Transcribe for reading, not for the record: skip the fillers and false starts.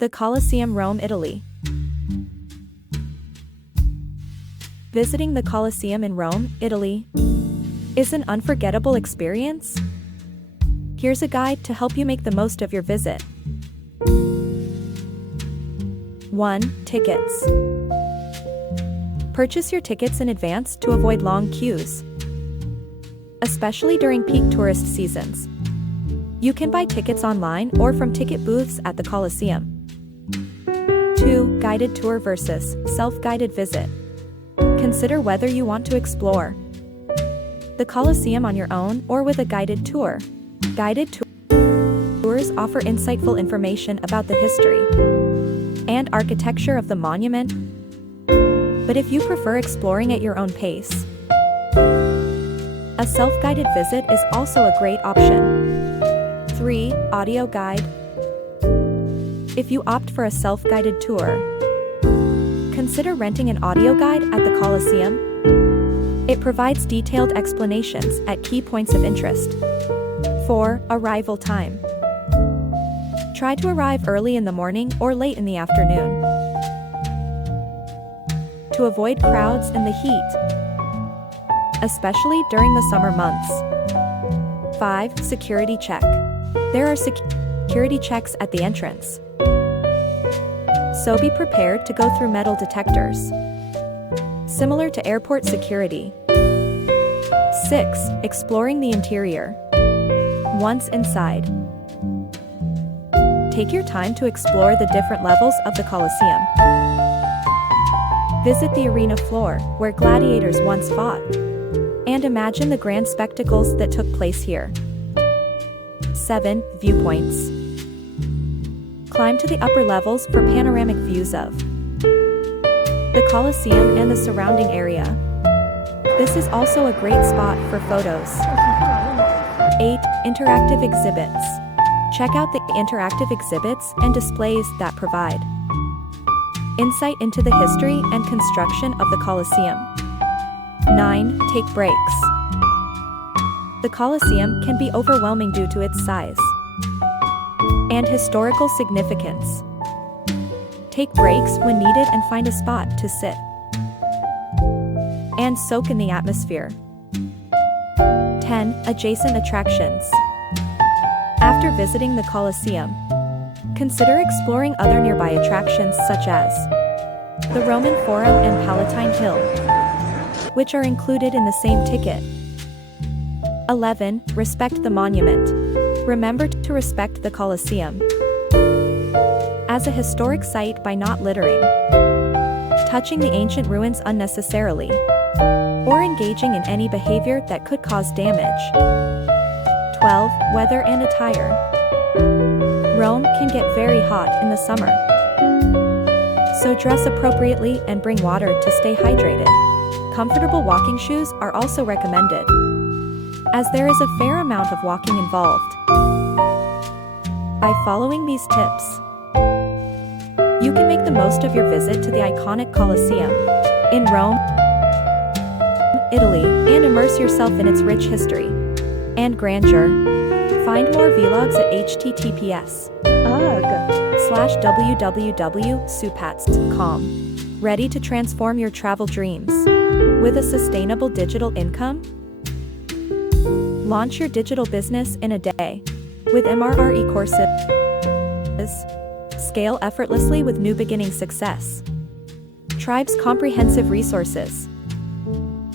The Colosseum, Rome, Italy. Visiting the Colosseum in Rome, Italy, is an unforgettable experience. Here's a guide to help you make the most of your visit. 1. Tickets. Purchase your tickets in advance to avoid long queues, especially during peak tourist seasons. You can buy tickets online or from ticket booths at the Colosseum. 2. Guided tour versus self-guided visit. Consider whether you want to explore the Colosseum on your own or with a guided tour. Guided tours offer insightful information about the history and architecture of the monument, but if you prefer exploring at your own pace, a self-guided visit is also a great option. 3. Audio guide. If you opt for a self-guided tour, consider renting an audio guide at the Colosseum. It provides detailed explanations at key points of interest. 4. Arrival time. Try to arrive early in the morning or late in the afternoon to avoid crowds and the heat, especially during the summer months. 5. Security check. There are security checks at the entrance, so be prepared to go through metal detectors, similar to airport security. 6. Exploring the interior. Once inside, take your time to explore the different levels of the Colosseum. Visit the arena floor, where gladiators once fought, and imagine the grand spectacles that took place here. 7. Viewpoints. Climb to the upper levels for panoramic views of the Colosseum and the surrounding area. This is also a great spot for photos. 8. Interactive exhibits. Check out the interactive exhibits and displays that provide insight into the history and construction of the Colosseum. 9. Take breaks. The Colosseum can be overwhelming due to its size and historical significance. Take breaks when needed and find a spot to sit and soak in the atmosphere. 10. Adjacent attractions. After visiting the Colosseum, consider exploring other nearby attractions such as the Roman Forum and Palatine Hill, which are included in the same ticket. 11. Respect the monument. Remember to respect the Colosseum as a historic site by not littering, touching the ancient ruins unnecessarily, or engaging in any behavior that could cause damage. 12. Weather and attire. Rome can get very hot in the summer, so dress appropriately and bring water to stay hydrated. Comfortable walking shoes are also recommended, as there is a fair amount of walking involved. By following these tips, you can make the most of your visit to the iconic Colosseum in Rome, Italy, and immerse yourself in its rich history and grandeur. Find more vlogs at https://www.supats.com. Ready to transform your travel dreams with a sustainable digital income? Launch your digital business in a day with MRR courses. Scale effortlessly with nuBeginning Success. Tribe's comprehensive resources.